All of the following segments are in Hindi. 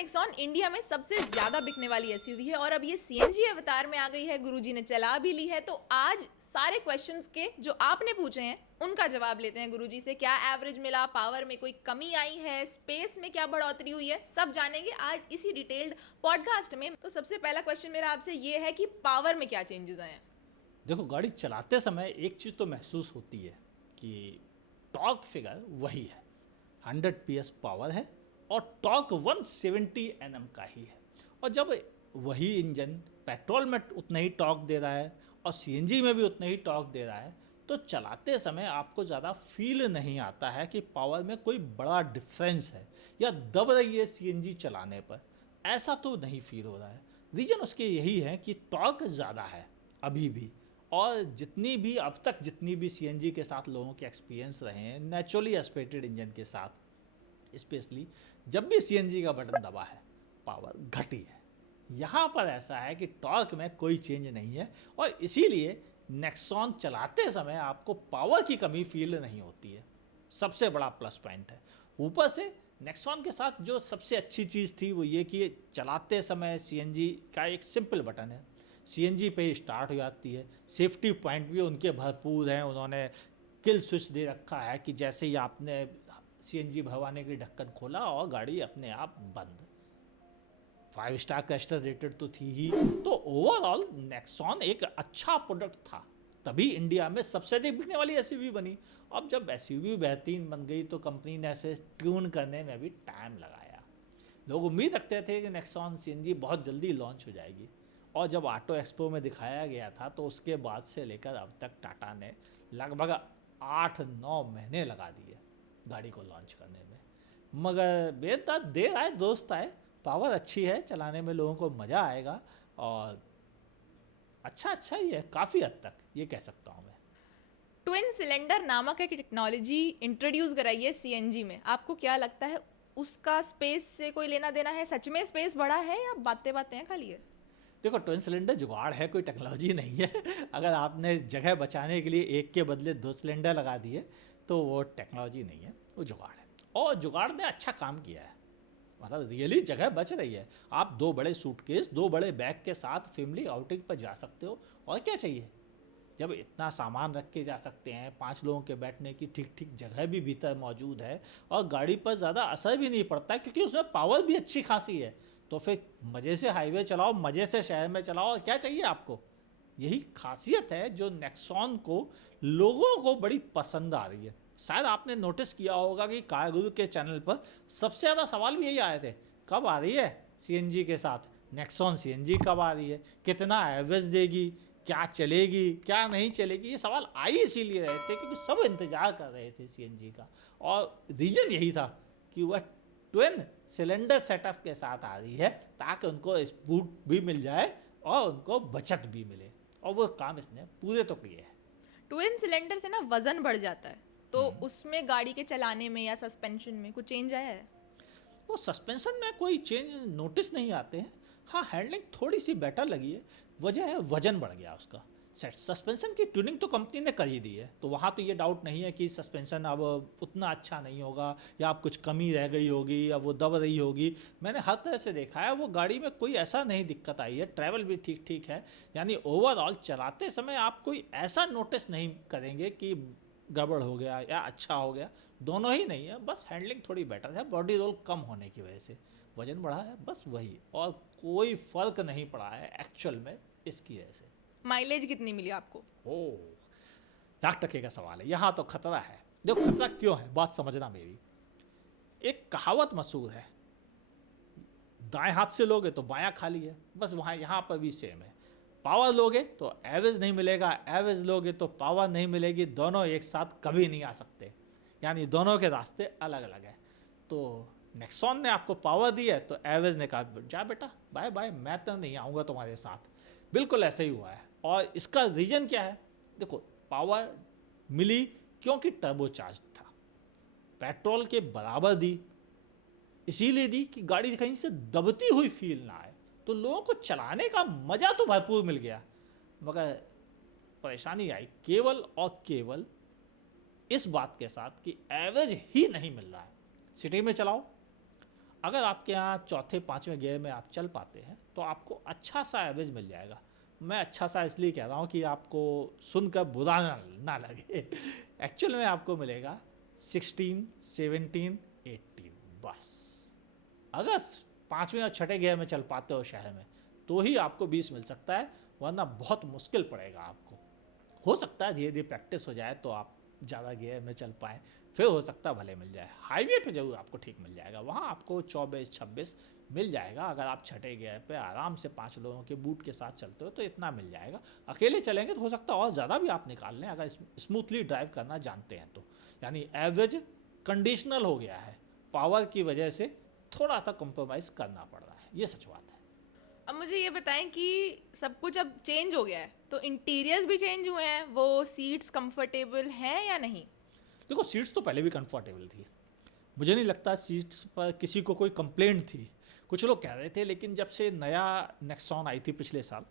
नेक्सॉन इंडिया में सबसे ज्यादा बिकने वाली एसयूवी है और अब ये सीएनजी अवतार में आ गई है। गुरुजी ने चला भी ली है। तो आज सारे क्वेश्चंस के जो आपने पूछे हैं उनका जवाब लेते हैं गुरुजी से। क्या एवरेज मिला, पावर में कोई कमी आई है, स्पेस में क्या बढ़ोतरी हुई है, सब जानेंगे आज इसी डिटेल्ड पॉडकास्ट में। तो सबसे पहला क्वेश्चन मेरा आपसे ये है कि पावर में क्या चेंजेस आए हैं। देखो, गाड़ी चलाते समय एक चीज़ तो महसूस होती है कि टॉर्क फिगर वही है, 100 PS पावर है और टॉर्क 170 Nm का ही है। और जब वही इंजन पेट्रोल में उतना ही टॉर्क दे रहा है और सीएनजी में भी उतना ही टॉर्क दे रहा है तो चलाते समय आपको ज़्यादा फील नहीं आता है कि पावर में कोई बड़ा डिफरेंस है या दब रही है सीएनजी चलाने पर, ऐसा तो नहीं फील हो रहा है। रीज़न उसके यही है कि टॉर्क ज़्यादा है अभी भी, और जितनी भी अब तक जितनी भी सीएनजी के साथ लोगों के एक्सपीरियंस रहे हैं नेचुरली एस्पिरेटेड इंजन के साथ, स्पेशली जब भी सीएनजी का बटन दबा है पावर घटी है। यहाँ पर ऐसा है कि टॉर्क में कोई चेंज नहीं है और इसीलिए नेक्सॉन चलाते समय आपको पावर की कमी फील नहीं होती है, सबसे बड़ा प्लस पॉइंट है। ऊपर से नेक्सॉन के साथ जो सबसे अच्छी चीज़ थी वो ये कि चलाते समय सीएनजी का एक सिंपल बटन है, सीएनजी पे ही स्टार्ट हो जाती है। सेफ्टी पॉइंट भी उनके भरपूर हैं, उन्होंने किल स्विच दे रखा है कि जैसे ही आपने सीएनजी भरवाने की ढक्कन खोला और गाड़ी अपने आप बंद। 5 स्टार कैस्टर रेटेड तो थी ही। तो ओवरऑल नेक्सॉन एक अच्छा प्रोडक्ट था, तभी इंडिया में सबसे अधिक बिकने वाली एसयूवी बनी। अब जब एसयूवी बेहतरीन बन गई तो कंपनी ने ऐसे ट्यून करने में भी टाइम लगाया। लोग उम्मीद रखते थे कि नेक्सॉन सीएनजी बहुत जल्दी लॉन्च हो जाएगी और जब ऑटो एक्सपो में दिखाया गया था तो उसके बाद से लेकर अब तक टाटा ने लगभग 8-9 महीने लगा दिए गाड़ी को लॉन्च करने में। मगर बेहद देर आए दोस्त आए, पावर अच्छी है, चलाने में लोगों को मज़ा आएगा और अच्छा ही है काफ़ी हद तक, ये कह सकता हूँ मैं। ट्विन सिलेंडर नामक एक टेक्नोलॉजी इंट्रोड्यूस कराई है सीएनजी में। आपको क्या लगता है उसका स्पेस से कोई लेना देना है? सच में स्पेस बढ़ा है या बातें बातें हैं खाली है? देखो, ट्विन सिलेंडर जुगाड़ है, कोई टेक्नोलॉजी नहीं है। अगर आपने जगह बचाने के लिए एक के बदले 2 सिलेंडर लगा दिए तो वो टेक्नोलॉजी नहीं है, वो जुगाड़ है। और जुगाड़ ने अच्छा काम किया है, मतलब रियली जगह बच रही है। आप 2 बड़े सूटकेस 2 बड़े बैग के साथ फैमिली आउटिंग पर जा सकते हो, और क्या चाहिए। जब इतना सामान रख के जा सकते हैं, 5 लोगों के बैठने की ठीक जगह भी भीतर मौजूद है और गाड़ी पर ज़्यादा असर भी नहीं पड़ता क्योंकि उसमें पावर भी अच्छी खासी है, तो फिर मज़े से हाईवे चलाओ, मज़े से शहर में चलाओ, और क्या चाहिए आपको। यही खासियत है जो नेक्सॉन को लोगों को बड़ी पसंद आ रही है। शायद आपने नोटिस किया होगा कि कार गुरु के चैनल पर सबसे ज़्यादा सवाल भी यही आए थे, कब आ रही है सीएनजी के साथ नेक्सॉन सीएनजी, कब आ रही है, कितना एवरेज देगी, क्या चलेगी क्या नहीं चलेगी। ये सवाल आ ही इसीलिए रहे थे क्योंकि सब इंतज़ार कर रहे थे सीएनजी का, और रीज़न यही था कि वह ट्विन सिलेंडर सेटअप के साथ आ रही है ताकि उनको स्पूट भी मिल जाए और उनको बचत भी मिले, और वो काम इसने पूरे तो किए हैं। ट्विन सिलेंडर से ना वजन बढ़ जाता है, तो उसमें गाड़ी के चलाने में या सस्पेंशन में कुछ चेंज आया है? वो सस्पेंशन में कोई चेंज नोटिस नहीं आते हैं। हाँ, हैंडलिंग थोड़ी सी बेटर लगी है, वजह है वजन बढ़ गया उसका। सस्पेंशन की ट्यूनिंग तो कंपनी ने कर ही दी है, तो वहाँ तो ये डाउट नहीं है कि सस्पेंशन अब उतना अच्छा नहीं होगा या अब कुछ कमी रह गई होगी या वो दब रही होगी। मैंने हर तरह से देखा है, वो गाड़ी में कोई ऐसा नहीं दिक्कत आई है, ट्रैवल भी ठीक है। यानी ओवरऑल चलाते समय आप कोई ऐसा नोटिस नहीं करेंगे कि गड़बड़ हो गया या अच्छा हो गया, दोनों ही नहीं है। बस हैंडलिंग थोड़ी बेटर है, बॉडी रोल कम होने की वजह से वजन बढ़ा है, बस वही, और कोई फ़र्क नहीं पड़ा है एक्चुअल में इसकी वजह से। माइलेज कितनी मिली आपको? ओह, लाख टके का सवाल है। यहाँ तो खतरा है। देखो, खतरा क्यों है बात समझना मेरी। एक कहावत मशहूर है, दाएं हाथ से लोगे तो बायां खाली है, बस वहाँ यहाँ पर भी सेम है। पावर लोगे तो एवरेज नहीं मिलेगा, एवरेज लोगे तो पावर नहीं मिलेगी, दोनों एक साथ कभी नहीं आ सकते, यानी दोनों के रास्ते अलग अलग हैं। तो नेक्सॉन ने आपको पावर दी है तो एवरेज ने कहा जा बेटा बाय बाय, मैं तो नहीं आऊँगा तुम्हारे साथ। बिल्कुल ऐसे ही हुआ है, और इसका रीज़न क्या है। देखो, पावर मिली क्योंकि टर्बोचार्ज था, पेट्रोल के बराबर दी, इसीलिए दी कि गाड़ी कहीं से दबती हुई फील ना आए, तो लोगों को चलाने का मज़ा तो भरपूर मिल गया। मगर परेशानी आई केवल और केवल इस बात के साथ कि एवरेज ही नहीं मिल रहा है। सिटी में चलाओ, अगर आपके यहाँ चौथे पाँचवें गियर में आप चल पाते हैं तो आपको अच्छा सा एवरेज मिल जाएगा। मैं अच्छा सा इसलिए कह रहा हूँ कि आपको सुनकर बुरा ना लगे। एक्चुअल में आपको मिलेगा 16, 17, 18 बस। अगर पाँचवें और छठे गियर में चल पाते हो शहर में तो ही आपको 20 मिल सकता है, वरना बहुत मुश्किल पड़ेगा आपको। हो सकता है धीरे धीरे प्रैक्टिस हो जाए तो आप ज़्यादा गियर में चल पाएँ, फिर हो सकता है भले मिल जाए। हाईवे पे जरूर आपको ठीक मिल जाएगा, वहाँ आपको 24-26 मिल जाएगा। अगर आप छठे गियर पे आराम से 5 लोगों के बूट के साथ चलते हो तो इतना मिल जाएगा। अकेले चलेंगे तो हो सकता है और ज़्यादा भी आप निकाल लें, अगर स्मूथली ड्राइव करना जानते हैं तो। यानी एवरेज कंडीशनल हो गया है, पावर की वजह से थोड़ा सा कॉम्प्रोमाइज़ करना पड़ रहा है, ये सच बात है। अब मुझे ये बताएं कि सब कुछ अब चेंज हो गया है तो इंटीरियर्स भी चेंज हुए हैं, वो सीट्स कंफर्टेबल हैं या नहीं? देखो सीट्स तो पहले भी कंफर्टेबल थी, मुझे नहीं लगता सीट्स पर किसी को कोई कंप्लेंट थी। कुछ लोग कह रहे थे, लेकिन जब से नया नेक्सॉन आई थी पिछले साल,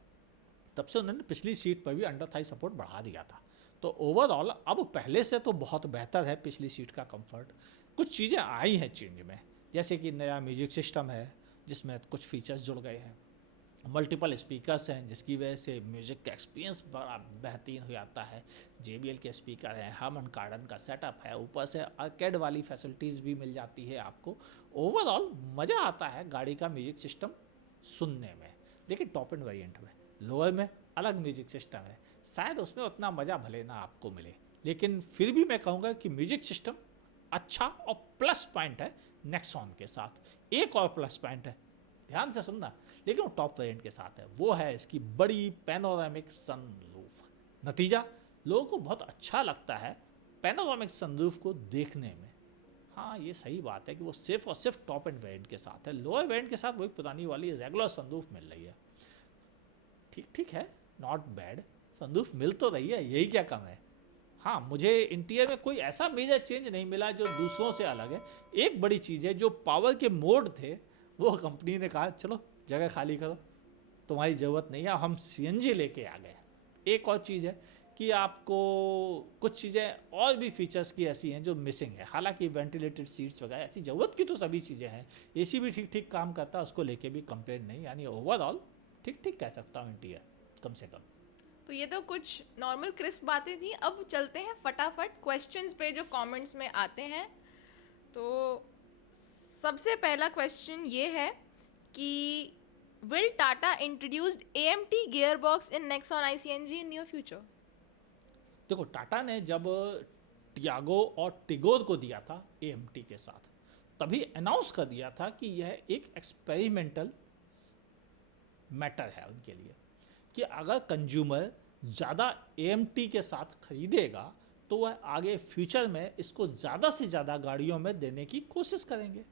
तब से उन्होंने पिछली सीट पर भी अंडर थाई सपोर्ट बढ़ा दिया था। तो ओवरऑल अब पहले से तो बहुत बेहतर है पिछली सीट का कंफर्ट। कुछ चीज़ें आई हैं चेंज में, जैसे कि नया म्यूजिक सिस्टम है जिसमें कुछ फीचर्स जुड़ गए हैं, मल्टीपल स्पीकर्स हैं जिसकी वजह से म्यूज़िक का एक्सपीरियंस बड़ा बेहतरीन हो जाता है। JBL के स्पीकर हैं, हार्मन कार्डन का सेटअप है, ऊपर से आर्केड वाली फैसिलिटीज़ भी मिल जाती है आपको। ओवरऑल मज़ा आता है गाड़ी का म्यूजिक सिस्टम सुनने में। लेकिन टॉप एंड वेरिएंट में, लोअर में अलग म्यूजिक सिस्टम है, शायद उसमें उतना मज़ा भले ना आपको मिले, लेकिन फिर भी मैं कहूँगा कि म्यूजिक सिस्टम अच्छा और प्लस पॉइंट है नेक्सॉन के साथ। एक और प्लस पॉइंट है, ध्यान से सुनना, लेकिन वो टॉप वेरिएंट के साथ है, वो है इसकी बड़ी पैनोरामिक सनरूफ। नतीजा लोगों को बहुत अच्छा लगता है पैनोरामिक सनरूफ को देखने में। हाँ ये सही बात है कि वो सिर्फ और सिर्फ टॉप एंड वेरिएंट के साथ है, लोअर वेरिएंट के साथ वही पुरानी वाली रेगुलर सनरूफ मिल रही है। ठीक ठीक है, नॉट बैड, सनरूफ मिल तो रही है, यही क्या कम है। हाँ मुझे इंटीरियर में कोई ऐसा मेजर चेंज नहीं मिला जो दूसरों से अलग है। एक बड़ी चीज़ है, जो पावर के मोड थे वो कंपनी ने कहा चलो जगह खाली करो, तुम्हारी ज़रूरत नहीं है, हम CNG लेके आ गए। एक और चीज़ है कि आपको कुछ चीज़ें और भी फीचर्स की ऐसी हैं जो मिसिंग है। हालांकि वेंटिलेटेड सीट्स वगैरह ऐसी ज़रूरत की तो सभी चीज़ें हैं, AC भी ठीक ठीक काम करता है, उसको लेके भी कंप्लेंट नहीं। यानी ओवरऑल ठीक ठीक कह सकता हूँ इंटीरियर कम से कम। तो ये तो कुछ नॉर्मल क्रिस्प बातें थी, अब चलते हैं फटाफट क्वेश्चंस पे जो कमेंट्स में आते हैं। तो सबसे पहला क्वेश्चन ये है कि will Tata introduced AMT gearbox in Nexon ICNG in near future? देखो टाटा ने जब टियागो और टिगोर को दिया था AMT के साथ, तभी अनाउंस कर दिया था कि यह एक एक्सपेरिमेंटल मैटर है उनके लिए, कि अगर कंज्यूमर ज़्यादा AMT के साथ खरीदेगा तो वह आगे फ्यूचर में इसको ज़्यादा से ज़्यादा गाड़ियों में देने की कोशिश करेंगे,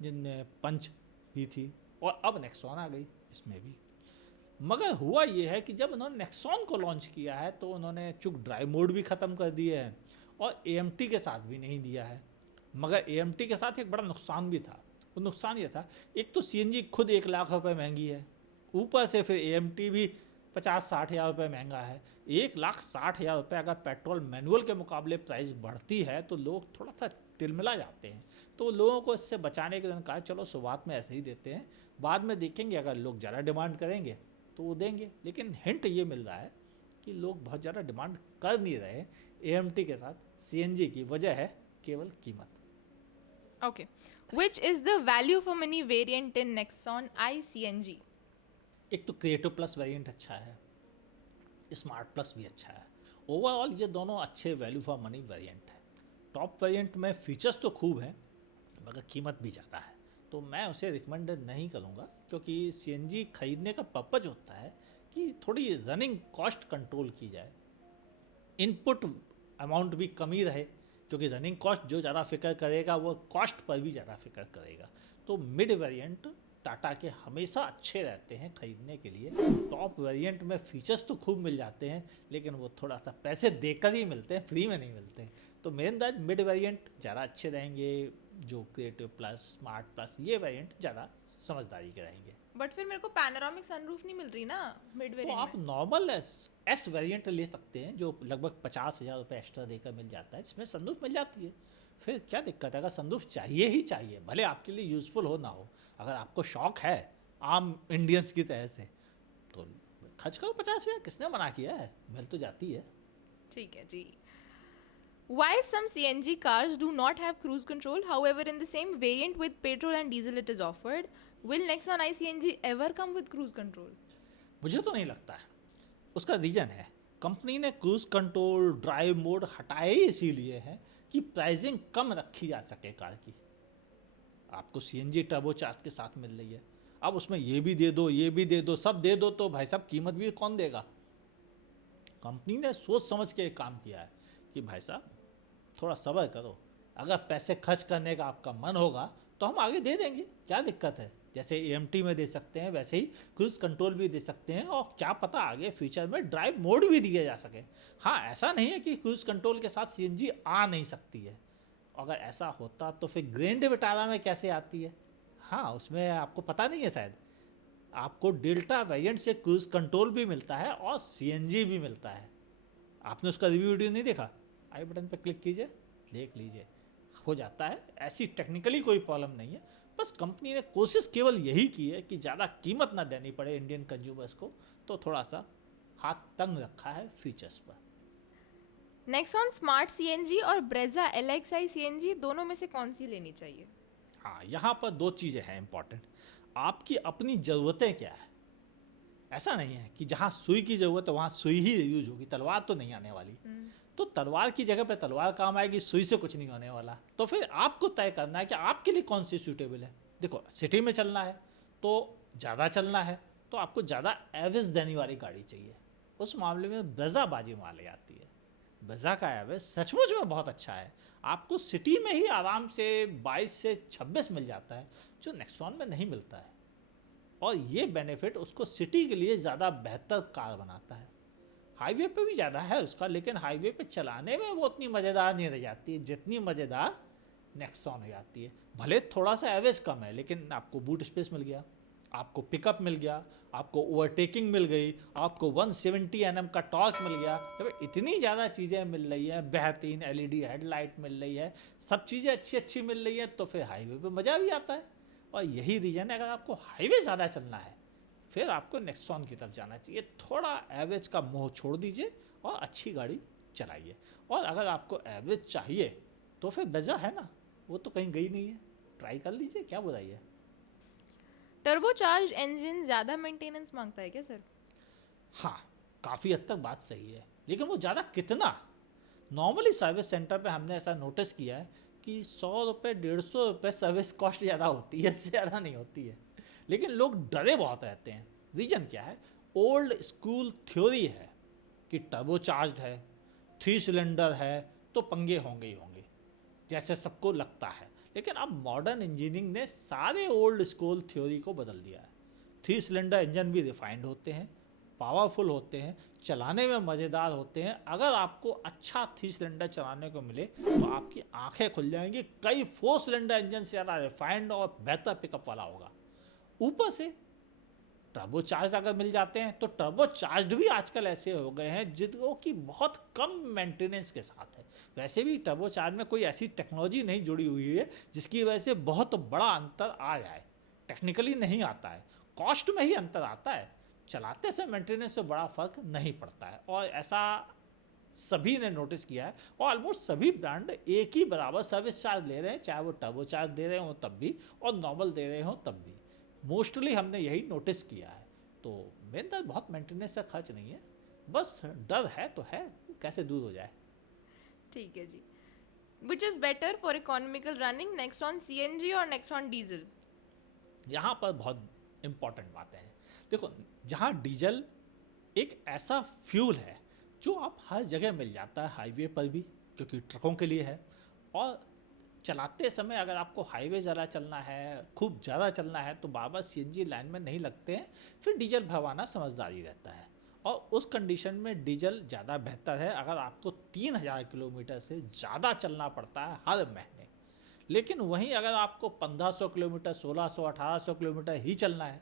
जिनमें पंच भी थी और अब नेक्सॉन आ गई इसमें भी। मगर हुआ ये है कि जब उन्होंने नेक्सॉन को लॉन्च किया है तो उन्होंने चूक ड्राइव मोड भी ख़त्म कर दिए हैं और AMT के साथ भी नहीं दिया है। मगर AMT के साथ एक बड़ा नुकसान भी था। वो नुकसान ये था, एक तो CNG खुद 1 लाख रुपए महंगी है, ऊपर से फिर AMT भी 50-60 हज़ार रुपये महंगा है। 1,60,000 रुपये अगर पेट्रोल मैनुअल के मुकाबले प्राइस बढ़ती है तो लोग थोड़ा सा तिलमिला जाते हैं। तो लोगों को इससे बचाने के लिए कहा चलो शुरुआत में ऐसे ही देते हैं, बाद में देखेंगे अगर लोग ज़्यादा डिमांड करेंगे तो वो देंगे। लेकिन हिंट ये मिल रहा है कि लोग बहुत ज़्यादा डिमांड कर नहीं रहे AMT के साथ CNG की, वजह है केवल कीमत। Okay, which is the value for money variant in Nexon ICNG? एक तो क्रिएटिव प्लस वेरिएंट अच्छा है, स्मार्ट प्लस भी अच्छा है। ओवरऑल ये दोनों अच्छे वैल्यू फॉर मनी वेरिएंट है। टॉप वेरिएंट में फीचर्स तो खूब हैं मगर कीमत भी ज़्यादा है, तो मैं उसे रिकमेंड नहीं करूँगा, क्योंकि CNG खरीदने का पर्पज होता है कि थोड़ी रनिंग कॉस्ट कंट्रोल की जाए, इनपुट अमाउंट भी कम ही रहे, क्योंकि रनिंग कॉस्ट जो ज़्यादा फिक्र करेगा वो कॉस्ट पर भी ज़्यादा फिक्र करेगा। तो मिड वेरिएंट टाटा के हमेशा अच्छे रहते हैं खरीदने के लिए। टॉप वेरिएंट में फीचर्स तो खूब मिल जाते हैं लेकिन वो थोड़ा सा पैसे देकर ही मिलते हैं, फ्री में नहीं मिलते हैं। तो मेरे अंदाज मिड वेरिएंट ज़्यादा अच्छे रहेंगे, जो क्रिएटिव प्लस, स्मार्ट प्लस, ये वेरिएंट ज़्यादा समझदारी के रहेंगे। बट फिर मेरे को पैनोरामिक सनरूफ नहीं मिल रही ना मिड तो वेरिएंट आप में। नॉर्मल S वेरिएंट ले सकते हैं जो लगभग 50,000 रुपये एक्स्ट्रा देकर मिल जाता है, इसमें सनरूफ मिल जाती है, फिर क्या दिक्कत है? अगर सनरूफ चाहिए ही चाहिए, भले आपके लिए यूज़फुल हो ना हो, अगर आपको शौक है आम इंडियंस की तरह से, तो खर्च करो 50,000, किसने मना किया है? मिल तो जाती है। ठीक है जी. While some CNG cars do not have cruise control, however, in the same variant with petrol and diesel it is offered, will Nexon iCNG ever come with cruise control? मुझे तो नहीं लगता है. उसका रीज़न है, कंपनी ने क्रूज कंट्रोल ड्राइव मोड हटाए ही इसीलिए है कि प्राइसिंग कम रखी जा सके कार की. आपको सीएनजी टर्बो चार्ज के साथ मिल रही है, अब उसमें ये भी दे दो, ये भी दे दो, सब दे दो, तो भाई साहब कीमत भी कौन देगा? कंपनी ने सोच समझ के एक काम किया है कि भाई साहब थोड़ा सब्र करो, अगर पैसे खर्च करने का आपका मन होगा तो हम आगे दे देंगे, क्या दिक्कत है? जैसे एएमटी में दे सकते हैं वैसे ही क्रूज कंट्रोल भी दे सकते हैं, और क्या पता आगे फ्यूचर में ड्राइव मोड भी दिया जा सके. हाँ, ऐसा नहीं है कि क्रूज कंट्रोल के साथ सीएनजी आ नहीं सकती है. अगर ऐसा होता तो फिर ग्रैंड विटारा में कैसे आती है? हाँ, उसमें आपको पता नहीं है शायद, आपको डेल्टा वेरिएंट से क्रूज कंट्रोल भी मिलता है और सीएनजी भी मिलता है. आपने उसका रिव्यू वीडियो नहीं देखा? आई बटन पर क्लिक कीजिए, देख लीजिए, हो जाता है. ऐसी टेक्निकली कोई प्रॉब्लम नहीं है, बस कंपनी ने कोशिश केवल यही की है कि ज़्यादा कीमत ना देनी पड़े इंडियन कंज्यूमर्स को, तो थोड़ा सा हाथ तंग रखा है फीचर्स पर. Nexon Smart CNG और Brezza LXi CNG दोनों में से कौन सी लेनी चाहिए? हाँ, यहाँ पर दो चीज़ें हैं इंपॉर्टेंट. आपकी अपनी ज़रूरतें क्या है? ऐसा नहीं है कि जहाँ सुई की ज़रूरत है वहाँ सुई ही यूज होगी, तलवार तो नहीं आने वाली. तो तलवार की जगह पे तलवार काम आएगी, सुई से कुछ नहीं होने वाला. तो फिर आपको तय करना है कि आपके लिए कौन सी सूटेबल है. देखो, सिटी में चलना है तो ज़्यादा चलना है तो आपको ज़्यादा एवरेज देने वाली गाड़ी चाहिए. उस मामले में ब्रेजा बाजी मार आती है. ब्रेजा का एवरेज सचमुच में बहुत अच्छा है. आपको सिटी में ही आराम से 22 से 26 मिल जाता है, जो नेक्सॉन में नहीं मिलता है. और ये बेनिफिट उसको सिटी के लिए ज़्यादा बेहतर कार बनाता है. हाईवे पे भी ज़्यादा है उसका, लेकिन हाईवे पे चलाने में वो उतनी मज़ेदार नहीं रह जाती है जितनी मज़ेदार नेक्सॉन हो जाती है. भले थोड़ा सा एवरेज कम है, लेकिन आपको बूट स्पेस मिल गया, आपको पिकअप मिल गया, आपको ओवरटेकिंग मिल गई, आपको 170 Nm का टॉर्क मिल गया. जब इतनी ज़्यादा चीज़ें मिल रही है, बेहतरीन एलईडी हेडलाइट मिल रही है, सब चीज़ें अच्छी अच्छी मिल रही है, तो फिर हाईवे पे मज़ा भी आता है. और यही रीज़न है, अगर आपको हाईवे ज़्यादा चलना है फिर आपको नेक्सॉन की तरफ जाना चाहिए. थोड़ा एवरेज का मोह छोड़ दीजिए और अच्छी गाड़ी चलाइए. और अगर आपको एवरेज चाहिए तो फिर ब्रेजा है ना, वो तो कहीं गई नहीं है, ट्राई कर लीजिए, क्या बुराई है. टर्बोचार्ज इंजन ज़्यादा मेंटेनेंस मांगता है क्या सर? हाँ, काफ़ी हद तक बात सही है, लेकिन वो ज़्यादा कितना? नॉर्मली सर्विस सेंटर पे हमने ऐसा नोटिस किया है कि 100 रुपये 150 रुपये सर्विस कॉस्ट ज़्यादा होती है, इससे ज़्यादा नहीं होती है. लेकिन लोग डरे बहुत रहते हैं. रीज़न क्या है? ओल्ड स्कूल थ्योरी है कि टर्बोचार्ज्ड है, 3 सिलेंडर है, तो पंगे होंगे ही होंगे, जैसे सबको लगता है. लेकिन अब मॉडर्न इंजीनियरिंग ने सारे ओल्ड स्कूल थ्योरी को बदल दिया है. 3 सिलेंडर इंजन भी रिफाइंड होते हैं, पावरफुल होते हैं, चलाने में मज़ेदार होते हैं. अगर आपको अच्छा 3 सिलेंडर चलाने को मिले तो आपकी आंखें खुल जाएंगी. कई 4 सिलेंडर इंजन से ज़्यादा रिफाइंड और बेहतर पिकअप वाला होगा. ऊपर से टर्बो चार्ज अगर मिल जाते हैं तो टर्बो चार्ज भी आजकल ऐसे हो गए हैं जिनको कि बहुत कम मेंटेनेंस के साथ है. वैसे भी टर्बो चार्ज में कोई ऐसी टेक्नोलॉजी नहीं जुड़ी हुई है जिसकी वजह से बहुत बड़ा अंतर आ जाए. टेक्निकली नहीं आता है, कॉस्ट में ही अंतर आता है, चलाते से मेंटेनेंस से बड़ा फर्क नहीं पड़ता है. और ऐसा सभी ने नोटिस किया है, और ऑलमोस्ट सभी ब्रांड एक ही बराबर सर्विस चार्ज ले रहे हैं, चाहे वो टर्बो चार्ज दे रहे हो तब भी और नॉर्मल दे रहे हो तब भी. मोस्टली हमने यही नोटिस किया है. तो मेन तो बहुत मेंटेनेंस का खर्च नहीं है, बस डर है तो है, कैसे दूर हो जाए. ठीक है जी. Which is better for economical running, Nexon CNG और Nexon diesel? यहाँ पर बहुत इम्पॉर्टेंट बातें हैं. देखो, जहाँ डीजल एक ऐसा फ्यूल है जो आप हर जगह मिल जाता है, हाईवे पर भी क्योंकि ट्रकों के लिए है, और चलाते समय अगर आपको हाईवे ज़्यादा चलना है, खूब ज़्यादा चलना है, तो बार बार सीएनजी लाइन में नहीं लगते हैं, फिर डीजल भरवाना समझदारी रहता है. और उस कंडीशन में डीजल ज़्यादा बेहतर है अगर आपको 3000 किलोमीटर से ज़्यादा चलना पड़ता है हर महीने. लेकिन वहीं अगर आपको 1500 किलोमीटर, 1600, 1800 किलोमीटर ही चलना है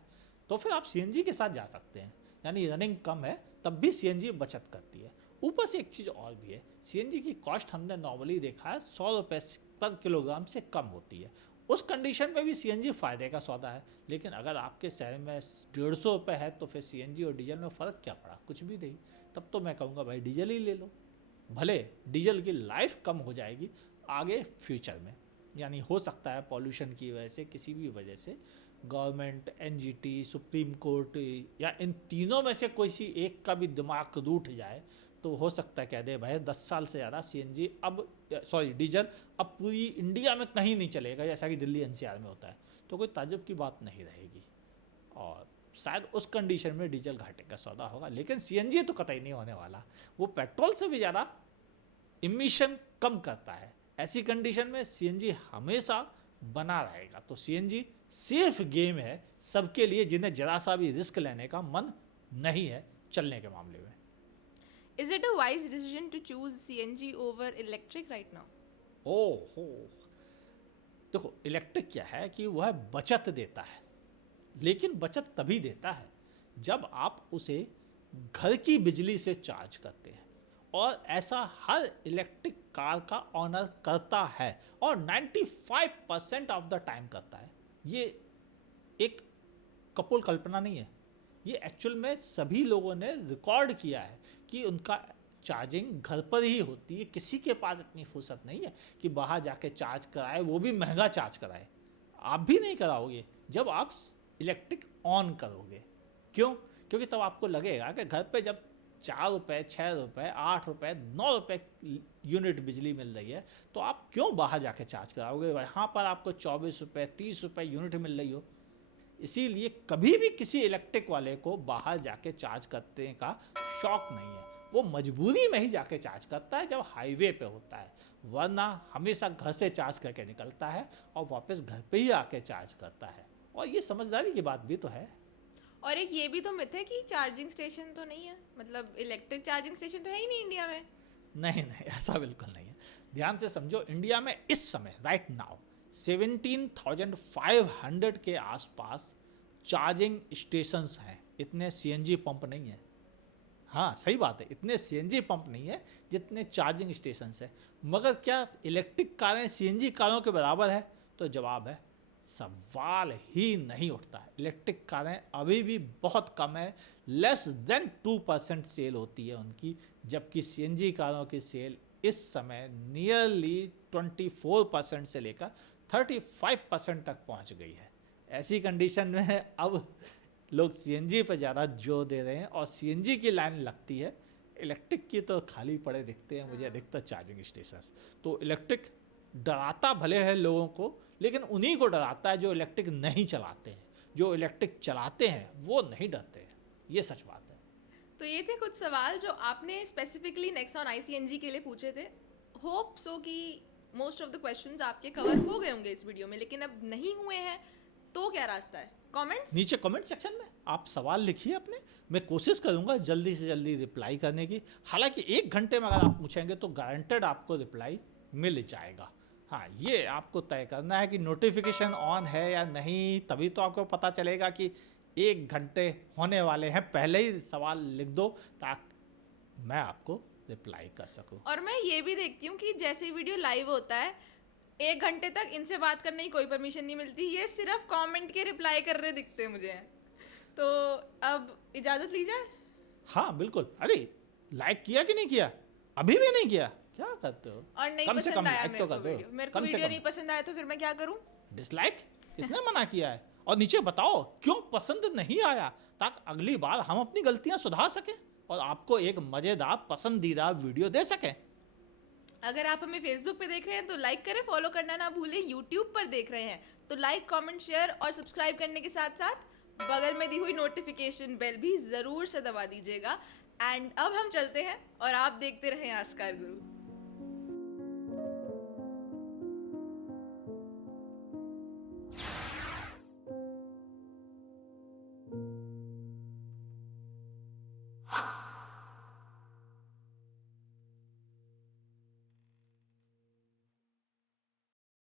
तो फिर आप सीएनजी के साथ जा सकते हैं. यानी रनिंग कम है तब भी सीएनजी बचत करती है. ऊपर से एक चीज़ और भी है, सीएनजी की कॉस्ट हमने नॉर्मली देखा है 100 रुपये पर किलोग्राम से कम होती है। उस कंडीशन में भी सीएनजी फ़ायदे का सौदा है। लेकिन अगर आपके शहर में 150 रुपये है तो फिर सीएनजी और डीजल में फ़र्क क्या पड़ा? कुछ भी नहीं। तब तो मैं कहूँगा भाई डीजल ही ले लो। भले डीजल की लाइफ कम हो जाएगी आगे फ्यूचर में, यानी हो सकता है पॉल्यूशन की वजह से, किसी भी वजह से गवर्नमेंट, एनजीटी, सुप्रीम कोर्ट या इन तीनों में से कोई सी एक का भी दिमाग रूठ जाए तो हो सकता है कह दे भाई 10 साल से ज़्यादा सीएनजी डीजल अब पूरी इंडिया में कहीं नहीं चलेगा, जैसा कि दिल्ली एनसीआर में होता है। तो कोई ताज्जुब की बात नहीं रहेगी और शायद उस कंडीशन में डीजल घाटे का सौदा होगा। लेकिन सीएनजी तो कतई नहीं होने वाला, वो पेट्रोल से भी ज़्यादा इमिशन कम करता है। ऐसी कंडीशन में सीएनजी हमेशा बना रहेगा। तो सीएनजी सेफ गेम है सबके लिए जिन्हें जरा सा भी रिस्क लेने का मन नहीं है चलने के मामले में। Is it a wise decision to choose CNG over electric right now? ओहो, देखो इलेक्ट्रिक क्या है कि वह बचत देता है, लेकिन बचत तभी देता है जब आप उसे घर की बिजली से चार्ज करते हैं, और ऐसा हर इलेक्ट्रिक कार का ऑनर करता है और 95% ऑफ द टाइम करता है। ये एक कपोल कल्पना नहीं है, ये एक्चुअल में सभी लोगों ने रिकॉर्ड किया है कि उनका चार्जिंग घर पर ही होती है। किसी के पास इतनी फुर्सत नहीं है कि बाहर जाके चार्ज कराए, वो भी महंगा चार्ज कराए। आप भी नहीं कराओगे जब आप इलेक्ट्रिक ऑन करोगे। क्यों? क्योंकि तब आपको लगेगा कि घर पे जब 4 रुपये, 6 रुपये, 8 रुपये, 9 रुपये यूनिट बिजली मिल रही है तो आप क्यों बाहर जाके चार्ज कराओगे? वहाँ पर आपको 24 रुपये, 30 रुपये यूनिट मिल रही हो। इसीलिए कभी भी किसी इलेक्ट्रिक वाले को बाहर जाके चार्ज करने का शौक नहीं है। वो मजबूरी में ही जाके चार्ज करता है जब हाईवे पे होता है, वरना हमेशा घर से चार्ज करके निकलता है और वापस घर पे ही आके चार्ज करता है। और ये समझदारी की बात भी तो है। और एक ये भी तो मिथ है कि चार्जिंग स्टेशन तो नहीं है, मतलब इलेक्ट्रिक चार्जिंग स्टेशन तो है ही नहीं इंडिया में। नहीं, ऐसा बिल्कुल नहीं है। ध्यान से समझो, इंडिया में इस समय राइट नाउ 17,500 के आसपास चार्जिंग स्टेशंस हैं। इतने सीएनजी पंप नहीं है। हाँ सही बात है, इतने सीएनजी पंप नहीं है जितने चार्जिंग स्टेशंस हैं। मगर क्या इलेक्ट्रिक कारें सीएनजी कारों के बराबर है? तो जवाब है सवाल ही नहीं उठता है। इलेक्ट्रिक कारें अभी भी बहुत कम है, लेस देन 2% सेल होती है उनकी, जबकि सीएनजी कारों की सेल इस समय नियरली 24% से लेकर 35% तक पहुंच गई है। ऐसी कंडीशन में अब लोग सीएनजी पर ज़्यादा जोर दे रहे हैं और सीएनजी की लाइन लगती है। इलेक्ट्रिक की तो खाली पड़े दिखते हैं मुझे अधिकतर चार्जिंग स्टेशन। तो इलेक्ट्रिक डराता भले है लोगों को, लेकिन उन्हीं को डराता है जो इलेक्ट्रिक नहीं चलाते हैं। जो इलेक्ट्रिक चलाते हैं वो नहीं डरते हैं, ये सच बात है। तो ये थे कुछ सवाल जो आपने स्पेसिफिकली नेक्सॉन आईसीएनजी के लिए पूछे थे। होप सो कि मोस्ट ऑफ द क्वेश्चंस आपके कवर हो गए होंगे इस वीडियो में, लेकिन अब नहीं हुए हैं तो क्या रास्ता है? कमेंट्स नीचे कमेंट सेक्शन में आप सवाल लिखिए अपने, मैं कोशिश करूंगा जल्दी से जल्दी रिप्लाई करने की। हालांकि 1 घंटे में अगर आप पूछेंगे तो गारंटेड आपको रिप्लाई मिल जाएगा। हाँ, ये आपको तय करना है कि नोटिफिकेशन ऑन है या नहीं, तभी तो आपको पता चलेगा कि 1 घंटे होने वाले हैं। पहले ही सवाल लिख दो ताकि मैं आपको रिप्लाई कर सकूं। और मैं ये भी देखती हूँ कि जैसे ही वीडियो लाइव होता है 1 घंटे तक इनसे बात करने की कोई परमिशन नहीं मिलती, ये सिर्फ कमेंट के रिप्लाई कर रहे दिखते हैं मुझे। तो अब इजाज़त ली जाए? हाँ बिल्कुल। अरे लाइक किया कि नहीं किया? अभी भी नहीं किया? क्या करते हो? और नहीं कम से पसंद कम आया लाइक मेरे तो को कर दो। वीडियो, मेरे को कम से वीडियो कम। नहीं पसंद आया तो फिर मैं क्या करूँ? डिसलाइक किसने मना किया है? और नीचे बताओ क्यों पसंद नहीं आया, ताकि अगली बार हम अपनी गलतियां सुधार सकें और आपको एक मजेदार पसंदीदा वीडियो दे सकें। अगर आप हमें फेसबुक पे देख रहे हैं तो लाइक करें, फॉलो करना ना भूलें। यूट्यूब पर देख रहे हैं तो लाइक, कमेंट, शेयर और सब्सक्राइब करने के साथ साथ बगल में दी हुई नोटिफिकेशन बेल भी ज़रूर से दबा दीजिएगा। एंड अब हम चलते हैं और आप देखते रहें आस्कार गुरु।